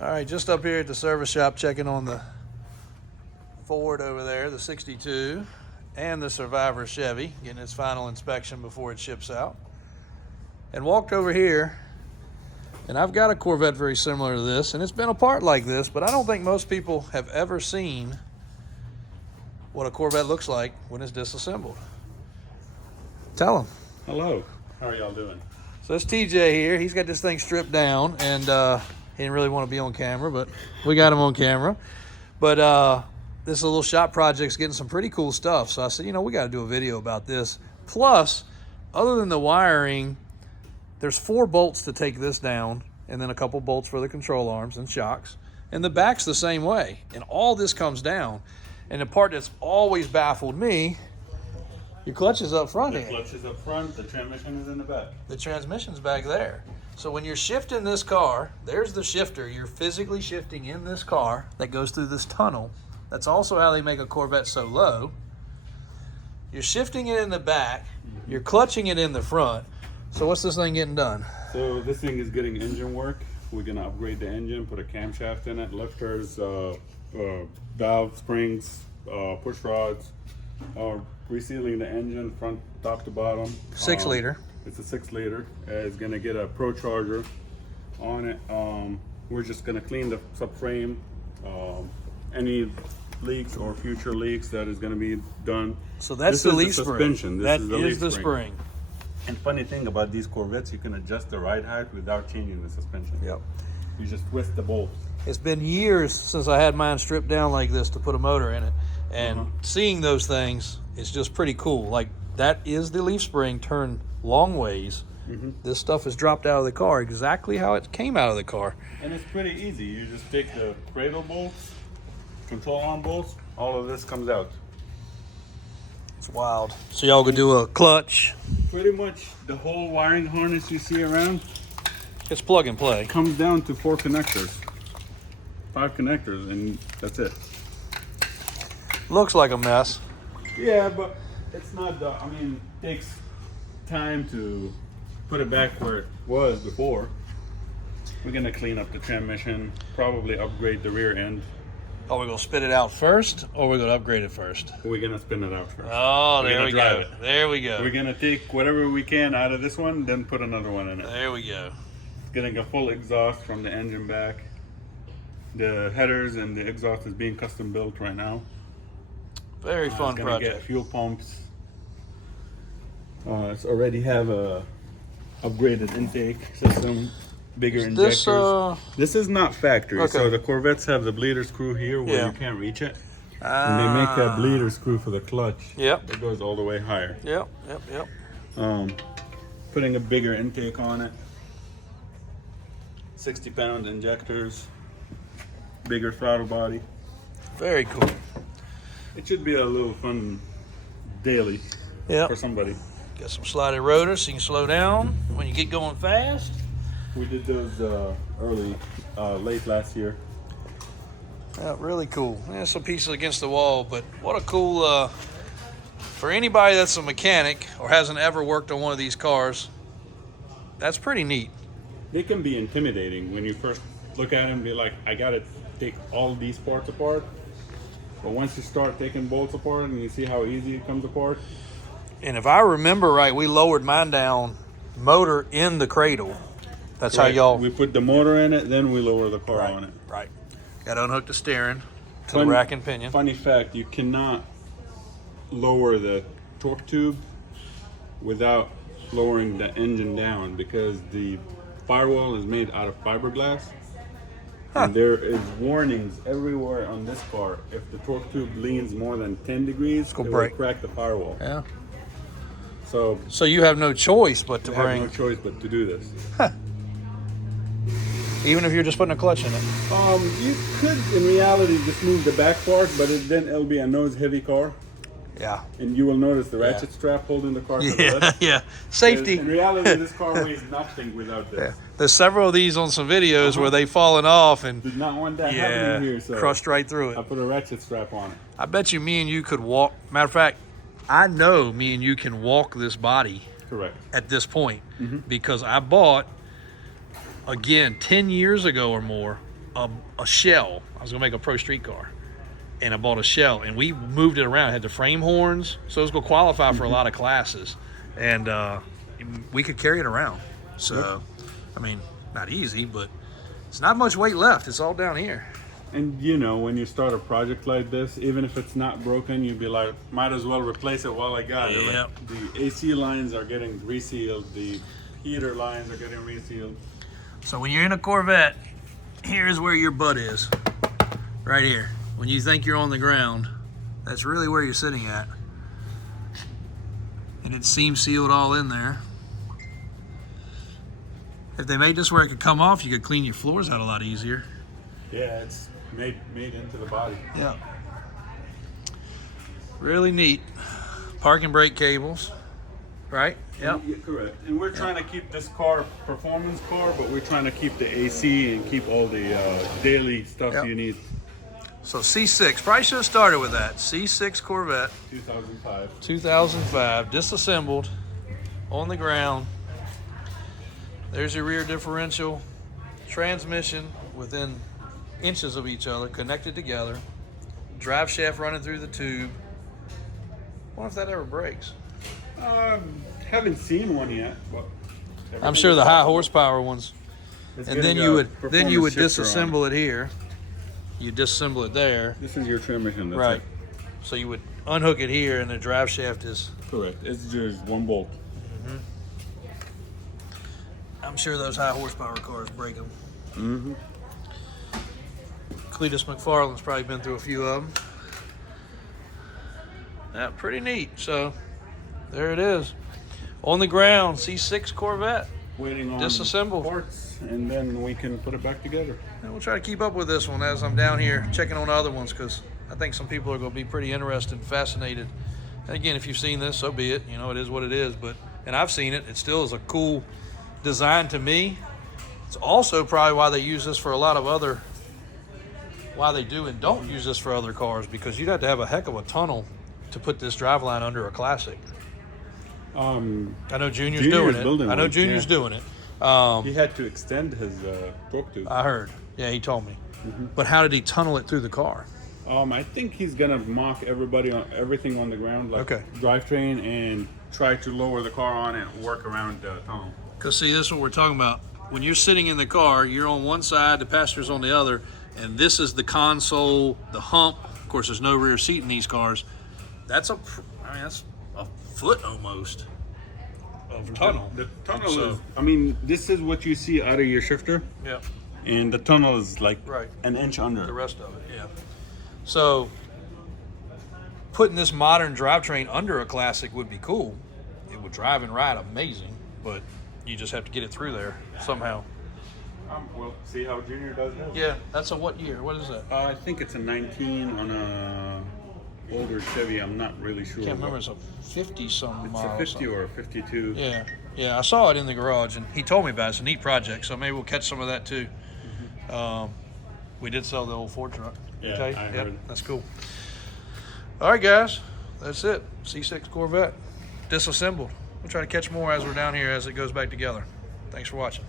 All right, just up here at the service shop checking on the Ford over there, the 62, and the Survivor Chevy, getting its final inspection before it ships out. And walked over here, and I've got a Corvette very similar to this, and it's been apart like this, but I don't think most people have ever seen what a Corvette looks like when it's disassembled. Tell them. Hello. How are y'all doing? So it's TJ here. He's got this thing stripped down, and he didn't really want to be on camera, but we got him on camera. But this is a little shop project's getting some pretty cool stuff. So I said, you know, we got to do a video about this. Plus, other than the wiring, there's 4 bolts to take this down, and then a couple bolts for the control arms and shocks. And the back's the same way. And all this comes down. And the part that's always baffled me, your clutch is up front. The clutch is up front, the transmission is in the back. The transmission's back there. So when you're shifting this car, there's the shifter. You're physically shifting in this car that goes through this tunnel. That's also how they make a Corvette so low. You're shifting it in the back. You're clutching it in the front. So what's this thing getting done? So this thing is getting engine work. We're gonna upgrade the engine, put a camshaft in it, lifters, valve springs, push rods, resealing the engine front, top to bottom. 6 liter. It's a 6 liter. It's gonna get a Pro Charger on it. We're just gonna clean the subframe. Any leaks or future leaks that is gonna be done. So that's the leaf spring. Suspension. That is the spring. And funny thing about these Corvettes, you can adjust the ride height without changing the suspension. Yep. You just twist the bolts. It's been years since I had mine stripped down like this to put a motor in it. And seeing those things, it's just pretty cool. Like, that is the leaf spring turned long ways. This stuff is dropped out of the car exactly how it came out of the car. And it's pretty easy. You just take the cradle bolts, control arm bolts, all of this comes out. It's wild. So y'all could do a clutch. Pretty much the whole wiring harness you see around, It's plug and play. comes down to 4 connectors. 5 connectors, and that's it. Looks like a mess. Yeah, but it's not I mean, it takes time to put it back where it was before. We're gonna clean up the transmission, probably upgrade the rear end. Are we gonna spit it out first, or we're gonna upgrade it first? We're gonna spin it out first. Oh, there we drive go. it. There we go. We're gonna take whatever we can out of this one, then put another one in it. There we go. Getting a full exhaust from the engine back. The headers and the exhaust is being custom built right now. Very fun It's gonna project. get fuel pumps. It's already have a upgraded intake system, bigger injectors. This is not factory, Okay. so the Corvettes have the bleeder screw here where you can't reach it. And they make that bleeder screw for the clutch. Yep. It goes all the way higher. Yep. Putting a bigger intake on it. 60-pound injectors. Bigger throttle body. Very cool. It should be a little fun daily for somebody. Got some sliding rotors so you can slow down when you get going fast. We did those late last year. Yeah, really cool. Yeah, some pieces against the wall, but what a cool, for anybody that's a mechanic or hasn't ever worked on one of these cars, that's pretty neat. They can be intimidating when you first look at them and be like, I gotta take all these parts apart. But once you start taking bolts apart and you see how easy it comes apart. And if I remember right, we lowered mine down, motor in the cradle. That's how y'all... We put the motor in it, then we lower the car on it. Right. Got to unhook the steering to the rack and pinion. Funny fact, you cannot lower the torque tube without lowering the engine down because the firewall is made out of fiberglass. And there is warnings everywhere on this car. If the torque tube leans more than 10 degrees, it will crack the firewall. Yeah. So you have no choice but to bring... have no choice but to do this. Even if you're just putting a clutch in it. You could, in reality, just move the back part, but then it'll be a nose-heavy car. Yeah. And you will notice the ratchet strap holding the car to the left. Yeah. Safety. In reality, this car weighs nothing without this. Yeah. There's several of these on some videos where they've fallen off and did not want that happening here, so crushed right through it. I put a ratchet strap on it. I bet you me and you could walk. Matter of fact, I know me and you can walk this body. Correct. At this point, because I bought, again, 10 years ago or more, a shell. I was gonna make a pro street car, and I bought a shell, and we moved it around. It had the frame horns, so it was gonna qualify for a lot of classes, and we could carry it around. So, I mean, not easy, but it's not much weight left. It's all down here. And you know, when you start a project like this, even if it's not broken, you'd be like, might as well replace it while I got it. Yeah. Like, the AC lines are getting resealed, the heater lines are getting resealed. So when you're in a Corvette, here's where your butt is. Right here. When you think you're on the ground, that's really where you're sitting at. And it's seam sealed all in there. If they made this where it could come off, you could clean your floors out a lot easier. Yeah, it's made into the body. Yeah. Really neat. Parking brake cables, right? Yep. Yeah, correct. And we're trying to keep this car performance car, but we're trying to keep the AC and keep all the daily stuff you need. So C6, probably should have started with that. C6 Corvette. 2005. 2005, disassembled, on the ground. There's your rear differential, transmission within inches of each other, connected together. Drive shaft running through the tube. Wonder if that ever breaks. Haven't seen one yet, but I'm sure the high horsepower ones. it's And then getting you a would performance shifter disassemble it here. You disassemble it there. This is your transmission. That's Right. it. So you would unhook it here, and the drive shaft is. Correct. It's just one bolt. I'm sure those high horsepower cars break them. Mm-hmm. Cletus McFarland's probably been through a few of them. Yeah, pretty neat. So there it is. On the ground, C6 Corvette. Waiting on Disassembled. parts, and then we can put it back together. And we'll try to keep up with this one as I'm down here checking on other ones, because I think some people are going to be pretty interested and fascinated. And again, if you've seen this, so be it. You know, it is what it is. And I've seen it. It still is a cool design to me. It's also probably why they use this for a lot of other, why they do and don't use this for other cars, because you'd have to have a heck of a tunnel to put this driveline under a classic. I know Junior's doing it. building I know one, Junior's yeah. doing it. He had to extend his torque tube. I heard. Yeah, he told me. But how did he tunnel it through the car? I think he's gonna mock everything on the ground, like Okay. drivetrain, and try to lower the car on and work around the tunnel. Because see, this is what we're talking about. When you're sitting in the car, you're on one side, the passenger's on the other, and this is the console, the hump. Of course, there's no rear seat in these cars. That's a foot almost of tunnel. The tunnel So- is, this is what you see out of your shifter, Yeah, and the tunnel is like right. an inch under. The rest of it, yeah. So putting this modern drivetrain under a classic would be cool. It would drive and ride amazing, but you just have to get it through there somehow. We'll see how Junior does that. Yeah, that's a what year? What is that? I think it's a 19 on a older Chevy. I'm not really sure. I can't remember. It's a 50-some It's model. a 50 or a 52. Yeah. I saw it in the garage, and he told me about it. It's a neat project, so maybe we'll catch some of that too. We did sell the old Ford truck. Yeah, Okay? I Yep, heard. that's cool. All right, guys, that's it. C6 Corvette, disassembled. We'll try to catch more as we're down here as it goes back together. Thanks for watching.